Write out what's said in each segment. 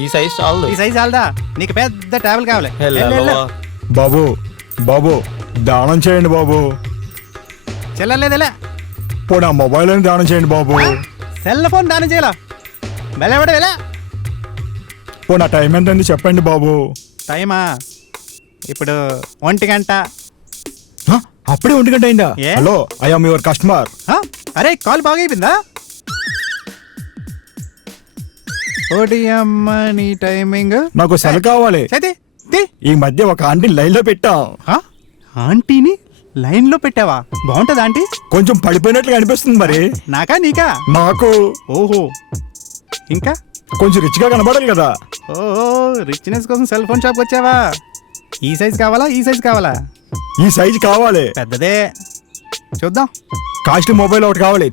ఈ సైజ్ చాలు. ఈ సైజ్ చాలదా? నీకు పెద్ద టేబుల్ కావాలి. బాబు బాబు దానం చేయండి బాబు. చెల్లలేదలే పోనీ ఆ మొబైల్ అని దానం చేయండి బాబు. సెల్ ఫోన్ దానం చేయాల వెళ్ళబడి వెళ్ళా. పోనీ ఆ టైం ఎంతండి చెప్పండి బాబు. టైమా ఇప్పుడు 1 గంట. అప్పుడే 1 గంట అయిందా? Hello, I am your customer. అరే కాల్ బాగా అయిపోయిందా? ఓడి అమ్మ నీ టైమింగ్. నాకు సెల్ కావాలి. ఈ మధ్య ఒక ఆంటీ లైన్ లో పెట్టాం. ఆంటీని లైన్ లో పెట్టావా? బాగుంటదా ఆంటీ? కొంచెం పడిపోయినట్లుగా అనిపిస్తుంది. మరి నాకా నీకా? నాకు. ఓహో, ఇంకా కొంచెం రిచ్ గా కనబడాలి కదా. ఓహో, రిచ్నెస్ కోసం సెల్ ఫోన్ షాప్ వచ్చావా? ఈ సైజ్ కావాలా ఈ సైజ్ కావాలా? ఈ సైజ్ కావాలి. పెద్దదే చూద్దాం. కాస్ట్లీ మొబైల్ ఒకటి కావాలి.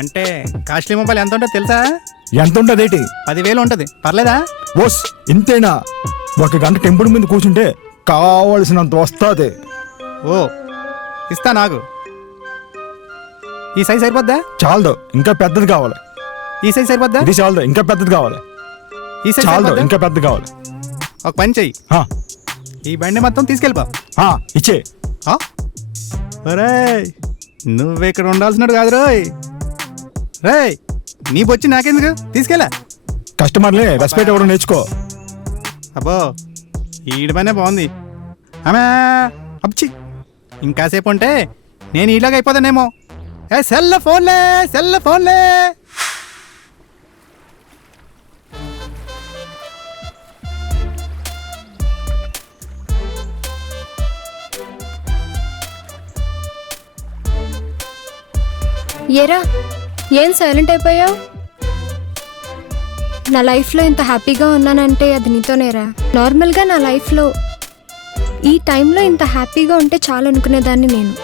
అంటే కాస్ట్లీ మొబైల్ ఎంత ఉంటుందో తెలుసా? ఎంత ఉంటుంది? 10,000 ఉంటుంది. పర్లేదా? ఓస్ ఇంతేనా? 1 గంట టెంపుల్ మీద కూర్చుంటే కావలసినంత వస్తుంది. ఓ ఇస్తా నాకు. ఈ సైజ్ సరిపోద్దా? చాలదు, ఇంకా పెద్దది కావాలి. ఈ సైజ్ సరిపోద్దా? ఇది చాలదు, ఇంకా పెద్దది కావాలి. ఈ సైజ్ చాలదు, ఇంకా పెద్దది కావాలి. ఒక పని చెయ్యి, ఈ బండి మొత్తం తీసుకెళ్ళిపో. ఇచ్చే. రే నువ్వు ఇక్కడ ఉండాల్సినట్టు కాదు రోయ్. రే నీ బొచ్చి నాకెందుకు? తీసుకెళ్ళా. కస్టమర్లే రెస్పెక్ట్ ఇవ్వడం నేర్చుకో. అబ్బో ఈడి పనే బాగుంది. ఆమె అబ్చి ఇంకాసేపు ఉంటే నేను ఇలాగ అయిపోతానేమో. సెల్ ఫోన్లే సెల్ ఫోన్లే. ఏరా ఏం సైలెంట్ అయిపోయావు? నా లైఫ్లో ఇంత హ్యాపీగా ఉన్నానంటే అది నీతోనేరా. నార్మల్గా నా లైఫ్లో ఈ టైంలో ఇంత హ్యాపీగా ఉంటే చాలు అనుకునేదాన్ని నేను.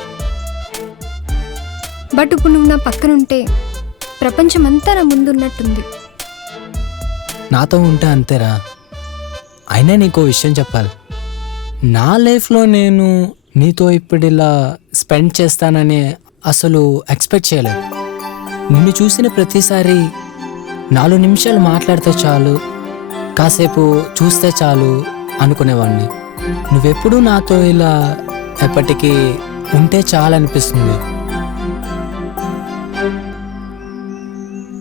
బట్ ఇప్పుడు నువ్వు నా పక్కన ఉంటే ప్రపంచం అంతా నా ముందు ఉన్నట్టుంది. నాతో ఉంటే అంతేరా. అయినా నీకో విషయం చెప్పాలి. నా లైఫ్లో నేను నీతో ఇప్పుడు ఇలా స్పెండ్ చేస్తానని అసలు ఎక్స్పెక్ట్ చేయలేదు. నిన్ను చూసిన ప్రతిసారి 4 నిమిషాలు మాట్లాడితే చాలు, కాసేపు చూస్తే చాలు అనుకునేవాడిని. నువ్వెప్పుడూ నాతో ఇలా ఎప్పటికీ ఉంటే చాలనిపిస్తుంది.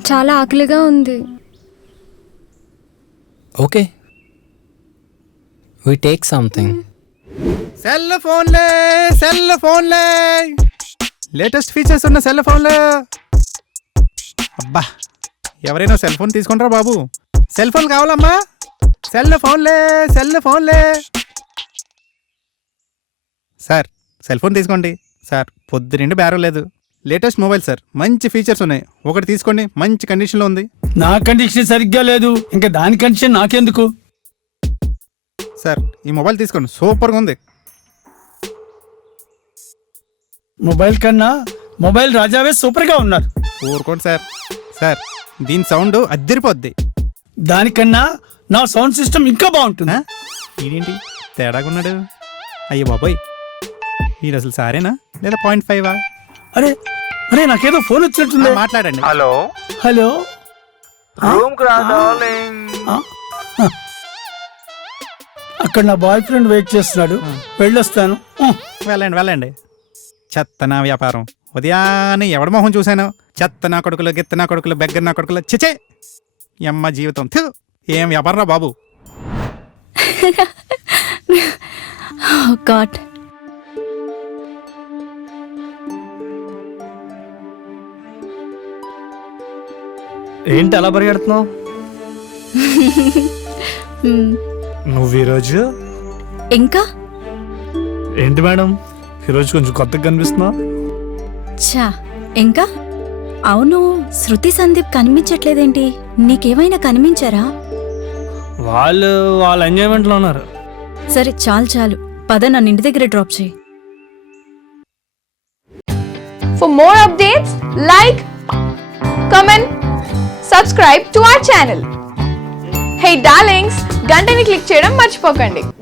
చాలా ఆకలిగా ఉంది. Okay, we take something. Cell ఫోన్లే సెల్ ఫోన్లే, లేటెస్ట్ ఫీచర్స్ ఉన్న సెల్ ఫోన్లే. అబ్బా ఎవరైనా సెల్ ఫోన్ తీసుకుంటారా బాబు? సెల్ ఫోన్ కావాలమ్మా. సెల్ ఫోన్లే సెల్ ఫోన్లే. సార్ సెల్ ఫోన్ తీసుకోండి సార్. పొద్దునిండి బేరం లేదు. లేటెస్ట్ మొబైల్ సార్, మంచి ఫీచర్స్ ఉన్నాయి. ఒకటి తీసుకోండి, మంచి కండిషన్లో ఉంది. నా కండిషన్ సరిగ్గా లేదు, ఇంకా దాని కండిషన్ నాకెందుకు? సార్ ఈ మొబైల్ తీసుకోండి, సూపర్గా ఉంది. మొబైల్ కన్నా మొబైల్ రాజావే సూపర్గా ఉన్నారు. ఊరుకోండి సార్. సార్ దీని సౌండ్ అద్దరిపోద్ది. దానికన్నా నా సౌండ్ సిస్టమ్ ఇంకా బాగుంటుంది. ఇదేంటి తేడాగా ఉన్నాడు? అయ్యో బాబోయ్, మీరు అసలు సారేనా లేదా 0.5? అరే అరే నాకేదో ఫోన్ వచ్చినట్టుంది. మాట్లాడండి. హలో హలో, అక్కడ నా బాయ్ ఫ్రెండ్ వెయిట్ చేస్తున్నాడు, వెళ్ళొస్తాను. వెళ్ళండి వెళ్ళండి. చెత్త నా వ్యాపారం. ఉదయాన్నే ఎవడ మొహం చూశాను? చెత్త నా కొడుకులు, గిత్త నా కొడుకులు, బెగ్గర నా కొడుకులు. చిచే ఎమ్మ జీవితం. ఏం వ్యాపారం రా బాబు. గాడ్, ఏంటి అలా పరిగెడుతున్నావు? నువ్వు ఈరోజు ఇంకా ఏంటి మేడం, ఈరోజు కొంచెం కొత్తగా కనిపిస్తున్నావు. ఛా, ఇంకా అవును, శృతి సందీప్ కనిపించట్లేదేంటి? నీకేమైనా కనిపించారా? వాళ్ళ ఎంజాయ్మెంట్లో ఉన్నారు. సరే చాలు చాలు, పద నన్ను ఇంటి దగ్గర డ్రాప్ చేయి. For more updates, like, comment, subscribe to our channel. Hey darlings, గంటని click చేయడం మర్చిపోకండి.